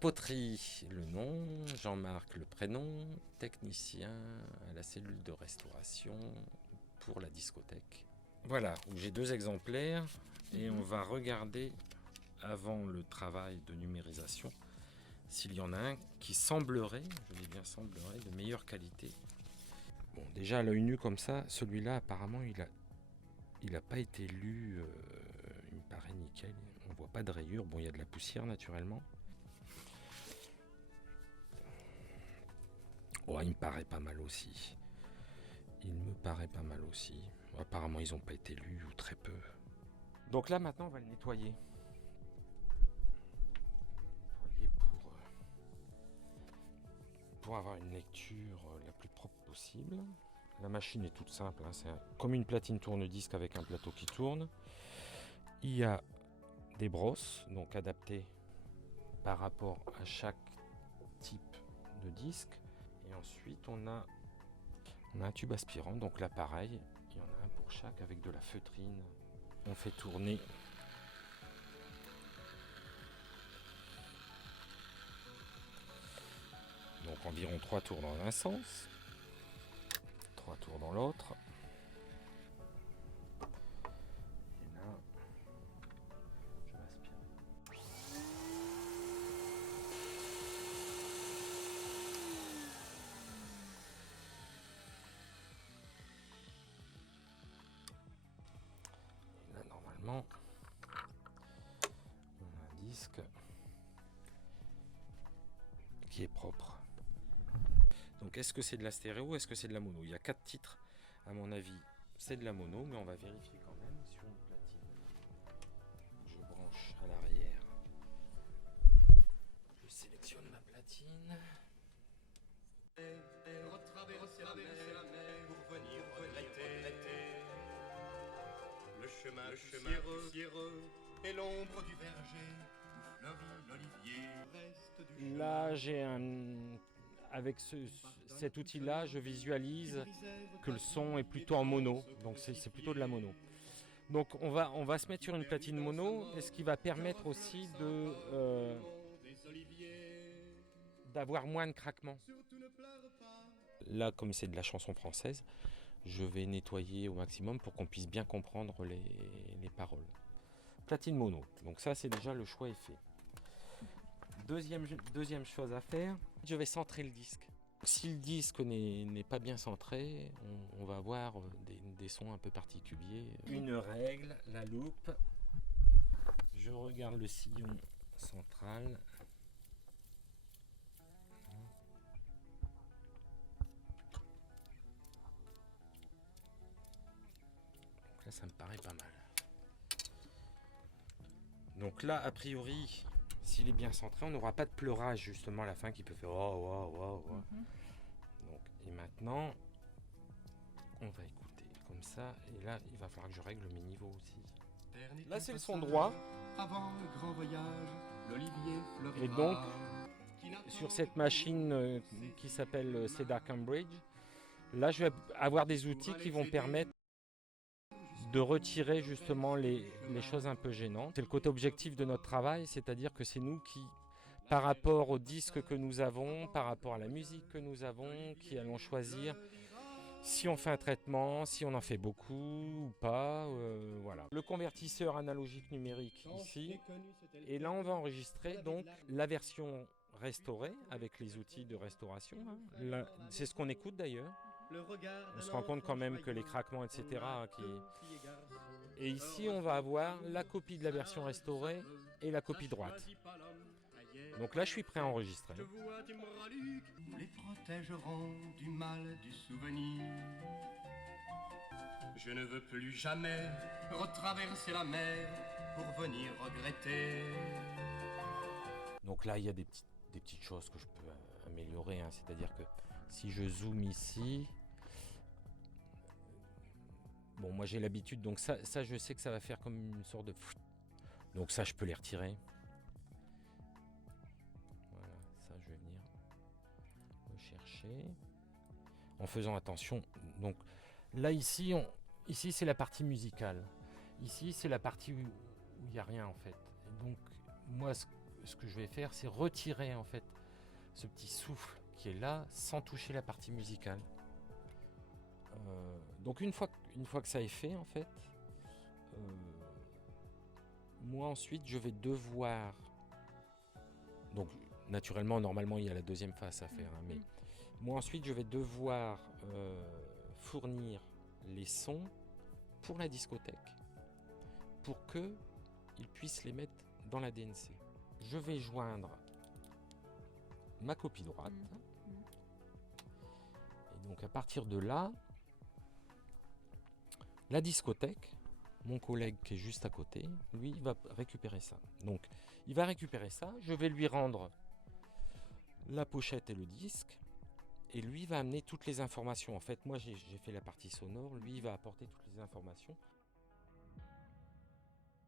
Poterie, le nom, Jean-Marc, le prénom, technicien à la cellule de restauration pour la discothèque. Voilà, où j'ai 2 exemplaires et on va regarder avant le travail de numérisation s'il y en a un qui semblerait, je dis bien semblerait, de meilleure qualité. Bon, déjà à l'œil nu comme ça, celui-là apparemment il a pas été lu, il me paraît nickel, on voit pas de rayures, bon il y a de la poussière naturellement. Oh, il me paraît pas mal aussi. Il me paraît pas mal aussi. Apparemment, ils n'ont pas été lus ou très peu. Donc là, maintenant, on va le nettoyer. Nettoyer pour avoir une lecture la plus propre possible. La machine est toute simple. Hein, c'est comme une platine tourne-disque avec un plateau qui tourne. Il y a des brosses, donc adaptées par rapport à chaque type de disque. Et ensuite, on a un tube aspirant, donc là pareil, il y en a un pour chaque avec de la feutrine. On fait tourner donc environ 3 tours dans un sens, 3 tours dans l'autre. Et là, je vais aspirer. Et là, normalement, on a un disque qui est propre. Donc est-ce que c'est de la stéréo, est-ce que c'est de la mono? Il y a 4 titres, à mon avis, c'est de la mono, mais on va vérifier quand même sur une platine. Je branche à l'arrière. Je sélectionne ma platine. Retraverser la mer pour venir regretter le chemin poussiéreux et l'ombre du verger où fleurit l'olivier. Là, avec cet outil-là, je visualise que le son est plutôt en mono, donc c'est plutôt de la mono. Donc on va se mettre sur une platine mono, et ce qui va permettre aussi d'avoir moins de craquements. Là, comme c'est de la chanson française, je vais nettoyer au maximum pour qu'on puisse bien comprendre les paroles. Platine mono, donc ça c'est déjà le choix est fait. Deuxième chose à faire, je vais centrer le disque. Si le disque n'est pas bien centré, on va avoir des sons un peu particuliers. Une règle, la loupe. Je regarde le sillon central. Donc là, ça me paraît pas mal. Donc là, a priori, s'il est bien centré, on n'aura pas de pleurage justement à la fin qui peut faire oh, oh, oh, oh. Donc, et maintenant, on va écouter comme ça. Et là, il va falloir que je règle mes niveaux aussi. Là, c'est le son droit. Avant le grand voyage, l'olivier fleurira. Et donc, sur cette machine qui s'appelle Cedar Cambridge, là, je vais avoir des outils qui vont permettre de retirer justement les choses un peu gênantes. C'est le côté objectif de notre travail, c'est-à-dire que c'est nous qui, par rapport au disque que nous avons, par rapport à la musique que nous avons, qui allons choisir si on fait un traitement, si on en fait beaucoup ou pas. Voilà. Le convertisseur analogique numérique ici. Et là, on va enregistrer donc la version restaurée avec les outils de restauration. Hein. C'est ce qu'on écoute d'ailleurs. On se rend compte quand même que les craquements, etc. Et ici, on va avoir la copie de la version restaurée et la copie droite. Donc là, je suis prêt à enregistrer. Les protégeront du mal du souvenir. Je ne veux plus jamais retraverser la mer pour venir regretter. Donc là, il y a des petites choses que je peux améliorer. Hein. C'est-à-dire que si je zoome ici, bon, moi j'ai l'habitude, donc ça, je sais que ça va faire comme une sorte de... Donc ça, je peux les retirer. Voilà, ça, je vais venir le chercher. En faisant attention. Donc là, ici, c'est la partie musicale. Ici, c'est la partie où il n'y a rien, en fait. Et donc, moi, ce que je vais faire, c'est retirer en fait ce petit souffle qui est là sans toucher la partie musicale. Donc une fois que ça est fait en fait, moi ensuite je vais devoir, donc naturellement normalement il y a la deuxième face à faire, hein, mais moi ensuite je vais devoir fournir les sons pour la discothèque pour qu'ils puissent les mettre dans la DNC. Je vais joindre ma copie droite et donc à partir de là, la discothèque, mon collègue qui est juste à côté, lui il va récupérer ça. Donc il va récupérer ça, je vais lui rendre la pochette et le disque et lui va amener toutes les informations. En fait moi j'ai fait la partie sonore, lui il va apporter toutes les informations